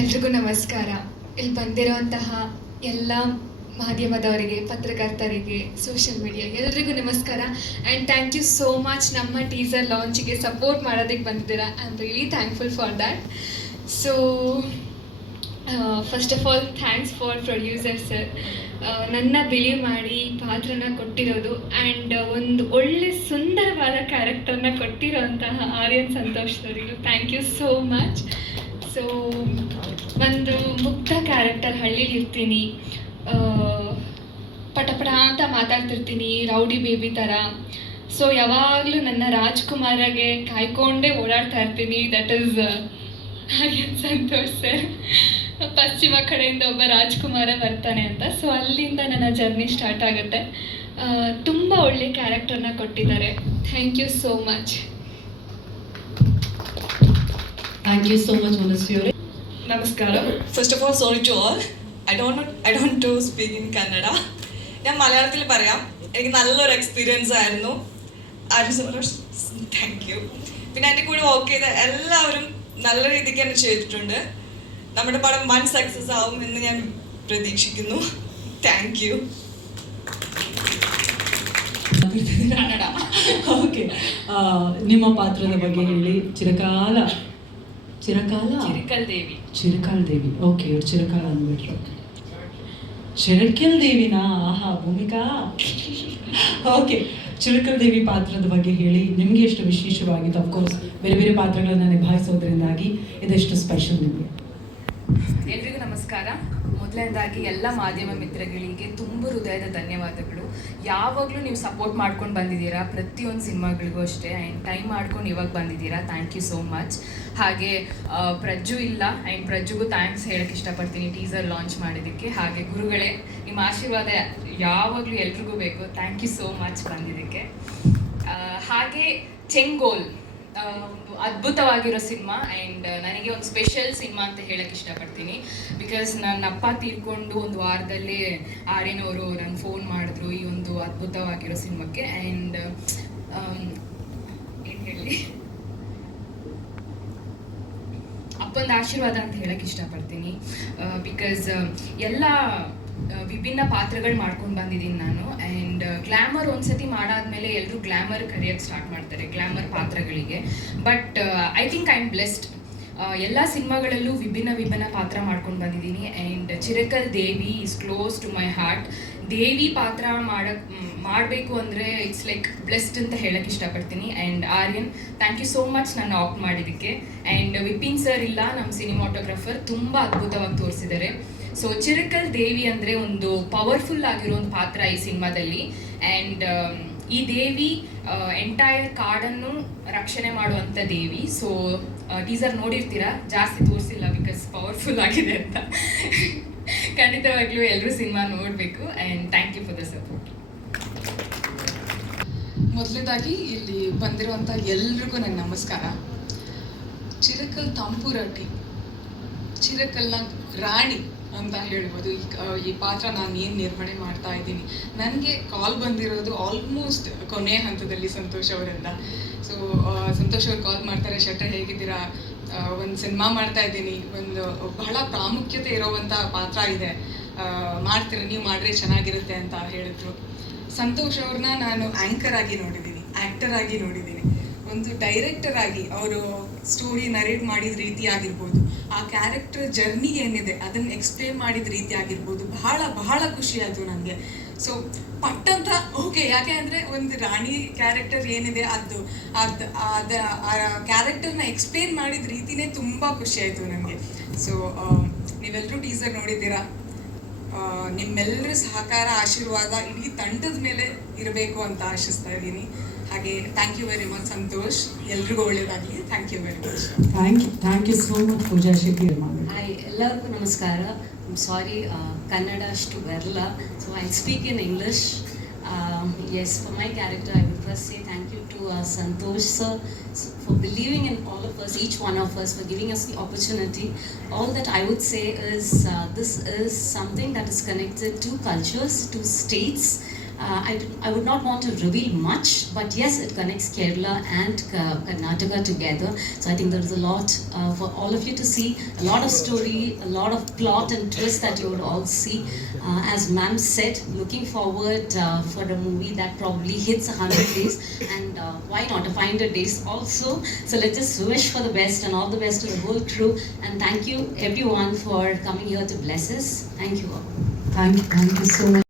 ಎಲ್ರಿಗೂ ನಮಸ್ಕಾರ. ಇಲ್ಲಿ ಬಂದಿರೋಂತಹ ಎಲ್ಲ ಮಾಧ್ಯಮದವರಿಗೆ, ಪತ್ರಕರ್ತರಿಗೆ, ಸೋಷಿಯಲ್ ಮೀಡಿಯಾ ಎಲ್ರಿಗೂ ನಮಸ್ಕಾರ. And thank you so much ನಮ್ಮ ಟೀಸರ್ ಲಾಂಚಿಗೆ ಸಪೋರ್ಟ್ ಮಾಡೋದಕ್ಕೆ ಬಂದಿದ್ದೀರಾ. I am really thankful for that. So first of all thanks for producer sir, ನನ್ನ ಬಿಲೀವ್ ಮಾಡಿ ಪಾತ್ರನ ಕೊಟ್ಟಿರೋದು ಆ್ಯಂಡ್ ಒಂದು ಒಳ್ಳೆ ಸುಂದರವಾದ ಕ್ಯಾರೆಕ್ಟರ್ನ ಕೊಟ್ಟಿರೋಂತಹ ಆರ್ಯನ್ ಸಂತೋಷ್ ಸರಿಗೂ thank you so much. So ಒಂದು ಮುಗ್ಧ ಕ್ಯಾರೆಕ್ಟರ್, ಹಳ್ಳಿಲಿ ಇರ್ತೀನಿ, ಪಟಪಟ ಅಂತ ಮಾತಾಡ್ತಿರ್ತೀನಿ, ರೌಡಿ ಬೇಬಿ ಥರ. ಸೊ ಯಾವಾಗಲೂ ನನ್ನ ರಾಜ್ಕುಮಾರಗೆ ಕಾಯ್ಕೊಂಡೇ ಓಡಾಡ್ತಾ ಇರ್ತೀನಿ. That is Aryan Santosh sir. ಪಶ್ಚಿಮ ಕಡೆಯಿಂದ ಒಬ್ಬ ರಾಜ್ಕುಮಾರ ಬರ್ತಾನೆ ಅಂತ. ಸೊ ಅಲ್ಲಿಂದ ನನ್ನ ಜರ್ನಿ ಸ್ಟಾರ್ಟ್ ಆಗುತ್ತೆ. ತುಂಬ ಒಳ್ಳೆ ಕ್ಯಾರೆಕ್ಟರ್ನ ಕೊಟ್ಟಿದ್ದಾರೆ. Thank you so much. Thank you so much, Manasvi. Namaskaram. First of all, sorry to all. I don't do speak in Kannada. ഞാൻ മലയാളത്തിൽ പറയാം. എനിക്ക് നല്ലൊരു എക്സ്പീരിയൻസ് ആയിരുന്നു. Thank you. പിന്നെ എൻ്റെ കൂടെ വർക്ക് ചെയ്ത എല്ലാവരും നല്ല രീതിക്ക് തന്നെ ചെയ്തിട്ടുണ്ട്. നമ്മുടെ പടം വൻ സക്സസ് ആവും എന്ന് ഞാൻ പ്രതീക്ഷിക്കുന്നു. Thank you. ಓಕೆ, ನಿಮ್ಮ ಪಾತ್ರದ ಬಗ್ಗೆ ಹೇಳಿ. ಚಿರಕಾಲ ಚಿರಕಾಲ್ ದೇವಿ. ಓಕೆ, ಇವ್ರು ಚಿರಕಾಲ ಅಂದ್ಬಿಟ್ರು. ಚಿರಕಲ್ ದೇವಿನಾ? ಆಹಾ, ಭೂಮಿಕಾ. ಓಕೆ, ಚಿರಕಲ್ ದೇವಿ ಪಾತ್ರದ ಬಗ್ಗೆ ಹೇಳಿ. ನಿಮಗೆ ಎಷ್ಟು ವಿಶೇಷವಾಗಿತ್ತು? ಅಫ್ಕೋರ್ಸ್ ಬೇರೆ ಬೇರೆ ಪಾತ್ರಗಳನ್ನು ನಿಭಾಯಿಸೋದ್ರಿಂದಾಗಿ ಇದೆಷ್ಟು ಸ್ಪೆಷಲ್ ನಿಮಗೆ? ಎಲ್ರಿಗೂ ನಮಸ್ಕಾರ. ಮೊದಲನೇದಾಗಿ ಎಲ್ಲ ಮಾಧ್ಯಮ ಮಿತ್ರಗಳಿಗೆ ತುಂಬ ಹೃದಯದ ಧನ್ಯವಾದಗಳು. ಯಾವಾಗಲೂ ನೀವು ಸಪೋರ್ಟ್ ಮಾಡ್ಕೊಂಡು ಬಂದಿದ್ದೀರಾ, ಪ್ರತಿಯೊಂದು ಸಿನಿಮಾಗಳಿಗೂ ಅಷ್ಟೇ. ಆ್ಯಂಡ್ ಟೈಮ್ ಮಾಡ್ಕೊಂಡು ಇವಾಗ ಬಂದಿದ್ದೀರಾ. Thank you so much. ಹಾಗೆ ಪ್ರಜ್ಜು ಇಲ್ಲ, ಆ್ಯಂಡ್ ಪ್ರಜ್ಜುಗೂ ಥ್ಯಾಂಕ್ಸ್ ಹೇಳೋಕ್ಕೆ ಇಷ್ಟಪಡ್ತೀನಿ ಟೀಸರ್ ಲಾಂಚ್ ಮಾಡಿದ್ದಕ್ಕೆ. ಹಾಗೆ ಗುರುಗಳೇ, ನಿಮ್ಮ ಆಶೀರ್ವಾದ ಯಾವಾಗಲೂ ಎಲ್ರಿಗೂ ಬೇಕು. ಥ್ಯಾಂಕ್ ಯು ಸೋ ಮಚ್ ಬಂದಿದ್ದಕ್ಕೆ. ಹಾಗೆ ಚೆಂಗೋಲ್ ಒಂದು ಅದ್ಭುತವಾಗಿರೋ ಸಿನಿಮಾ, ಆ್ಯಂಡ್ ನನಗೆ ಒಂದು ಸ್ಪೆಷಲ್ ಸಿನಿಮಾ ಅಂತ ಹೇಳಕ್ಕೆ ಇಷ್ಟಪಡ್ತೀನಿ. ಬಿಕಾಸ್ ನನ್ನ ಅಪ್ಪ ತೀರ್ಕೊಂಡು ಒಂದು ವಾರದಲ್ಲೇ ಆರ್ಯನ್ ಅವರು ನನಗೆ ಫೋನ್ ಮಾಡಿದ್ರು ಈ ಒಂದು ಅದ್ಭುತವಾಗಿರೋ ಸಿನಿಮಾಕ್ಕೆ. ಆ್ಯಂಡ್ ಏನು ಹೇಳಿ, ಅಪ್ಪೊಂದು ಆಶೀರ್ವಾದ ಅಂತ ಹೇಳಕ್ಕೆ ಇಷ್ಟಪಡ್ತೀನಿ. ಬಿಕಾಸ್ ಎಲ್ಲ ವಿಭಿನ್ನ ಪಾತ್ರಗಳು ಮಾಡ್ಕೊಂಡು ಬಂದಿದ್ದೀನಿ ನಾನು. ಆ್ಯಂಡ್ ಗ್ಲ್ಯಾಮರ್ ಒಂದ್ಸತಿ ಮಾಡಾದ್ಮೇಲೆ ಎಲ್ಲರೂ ಗ್ಲ್ಯಾಮರ್ ಕರಿಯೋಕ್ಕೆ ಸ್ಟಾರ್ಟ್ ಮಾಡ್ತಾರೆ, ಗ್ಲ್ಯಾಮರ್ ಪಾತ್ರಗಳಿಗೆ. But I think I am blessed. ಎಲ್ಲ ಸಿನಿಮಾಗಳಲ್ಲೂ ವಿಭಿನ್ನ ಪಾತ್ರ ಮಾಡ್ಕೊಂಡು ಬಂದಿದ್ದೀನಿ. And Chirakal Devi is close to my heart. Devi ಪಾತ್ರ ಮಾಡಬೇಕು ಅಂದರೆ ಇಟ್ಸ್ ಲೈಕ್ ಬ್ಲೆಸ್ಡ್ ಅಂತ ಹೇಳಕ್ಕೆ ಇಷ್ಟಪಡ್ತೀನಿ. And Aryan, thank you so much ನನ್ನ ಆಪ್ಟ್ ಮಾಡಿದ್ದಕ್ಕೆ. ಆ್ಯಂಡ್ ವಿಪಿನ್ ಸರ್ ಇಲ್ಲ, ನಮ್ಮ ಸಿನಿಮಾಟೋಗ್ರಫರ್, ತುಂಬ ಅದ್ಭುತವಾಗಿ ತೋರಿಸಿದ್ದಾರೆ. ಸೊ ಚಿರಕಲ್ ದೇವಿ ಅಂದರೆ ಒಂದು ಪವರ್ಫುಲ್ ಆಗಿರೋ ಒಂದು ಪಾತ್ರ ಈ ಸಿನಿಮಾದಲ್ಲಿ. ಆ್ಯಂಡ್ ಈ ದೇವಿ ಎಂಟೈರ್ ಕಾಡನ್ನು ರಕ್ಷಣೆ ಮಾಡುವಂಥ ದೇವಿ. ಸೊ ಟೀಸರ್ ನೋಡಿರ್ತೀರಾ, ಜಾಸ್ತಿ ತೋರಿಸಿಲ್ಲ ಬಿಕಾಸ್ ಪವರ್ಫುಲ್ ಆಗಿದೆ ಅಂತ. ಖಂಡಿತವಾಗ್ಲೂ ಎಲ್ಲರೂ ಸಿನಿಮಾ ನೋಡಬೇಕು. And thank you for the support. ಮೊದಲನೇದಾಗಿ ಇಲ್ಲಿ ಬಂದಿರುವಂಥ ಎಲ್ರಿಗೂ ನನ್ನ ನಮಸ್ಕಾರ. ಚಿರಕಲ್ ತಂಪುರಟಿ, ಚಿರಕಲ್ನ ರಾಣಿ ಅಂತ ಹೇಳ್ಬೋದು. ಈ ಪಾತ್ರ ನಾನು ಏನು ನಿರ್ವಹಣೆ ಮಾಡ್ತಾ ಇದ್ದೀನಿ. ನನಗೆ ಕಾಲ್ ಬಂದಿರೋದು ಆಲ್ಮೋಸ್ಟ್ ಕೊನೆಯ ಹಂತದಲ್ಲಿ ಸಂತೋಷ್ ಅವರಿಂದ. ಸೊ ಸಂತೋಷ್ ಅವ್ರು ಕಾಲ್ ಮಾಡ್ತಾರೆ, ಶೆಟ್ಟರ್ ಹೇಗಿದ್ದೀರಾ, ಒಂದು ಸಿನಿಮಾ ಮಾಡ್ತಾ ಇದ್ದೀನಿ, ಒಂದು ಬಹಳ ಪ್ರಾಮುಖ್ಯತೆ ಇರೋವಂಥ ಪಾತ್ರ ಇದೆ, ಮಾಡ್ತೀರಾ, ನೀವು ಮಾಡಿದ್ರೆ ಚೆನ್ನಾಗಿರುತ್ತೆ ಅಂತ ಹೇಳಿದ್ರು. ಸಂತೋಷ್ ಅವ್ರನ್ನ ನಾನು ಆ್ಯಂಕರ್ ಆಗಿ ನೋಡಿದ್ದೀನಿ, ಆ್ಯಕ್ಟರ್ ಆಗಿ ನೋಡಿದ್ದೀನಿ, ಒಂದು ಡೈರೆಕ್ಟರ್ ಆಗಿ ಅವರು ಸ್ಟೋರಿ ನರೇಟ್ ಮಾಡಿದ ರೀತಿ ಆಗಿರ್ಬೋದು, ಆ ಕ್ಯಾರೆಕ್ಟರ್ ಜರ್ನಿ ಏನಿದೆ ಅದನ್ನು ಎಕ್ಸ್ಪ್ಲೇನ್ ಮಾಡಿದ ರೀತಿ ಆಗಿರ್ಬೋದು, ಬಹಳ ಖುಷಿ ಆಯಿತು ನನಗೆ. ಸೊ ಪಟ್ಟಂತ ಓಕೆ, ಯಾಕೆ ಅಂದರೆ ಒಂದು ರಾಣಿ ಕ್ಯಾರೆಕ್ಟರ್ ಏನಿದೆ ಆ ಕ್ಯಾರೆಕ್ಟರ್ನ ಎಕ್ಸ್ಪ್ಲೇನ್ ಮಾಡಿದ ರೀತಿನೇ ತುಂಬ ಖುಷಿ ಆಯಿತು ನನಗೆ. ಸೊ ನೀವೆಲ್ಲರೂ ಟೀಸರ್ ನೋಡಿದ್ದೀರಾ. ನಿಮ್ಮೆಲ್ಲರ ಸಹಕಾರ, ಆಶೀರ್ವಾದ ಇಡೀ ತಂಡದ ಮೇಲೆ ಇರಬೇಕು ಅಂತ ಆಶಿಸ್ತಾ ಇದ್ದೀನಿ. ಹಾಗೆ thank you very much Santosh, ಎಲ್ರಿಗೂ ಒಳ್ಳೆಯದಾಗಲಿ. Thank you very much. Thank you so much Pooja Shetty. Hi, ಎಲ್ಲರಿಗೂ ನಮಸ್ಕಾರ. ಸಾರಿ, ಕನ್ನಡ ಅಷ್ಟು ಬರಲ್ಲ, so I speak in English. Yes, for my character, I would first say thank you to Santosh sir for believing in all of us, each one of us, for giving us the opportunity. All that I would say is this is something that is connected to cultures, to states, I would not want to reveal much, but yes, it connects Kerala and Karnataka together. So I think there is a lot for all of you to see, a lot of story, a lot of plot and twist that you would all see. As ma'am said, looking forward for a movie that probably hits 100 days, and why not a 500 days also. So let's just wish for the best and all the best to the whole crew, and thank you everyone for coming here to bless us. Thank you all. Thank you so much.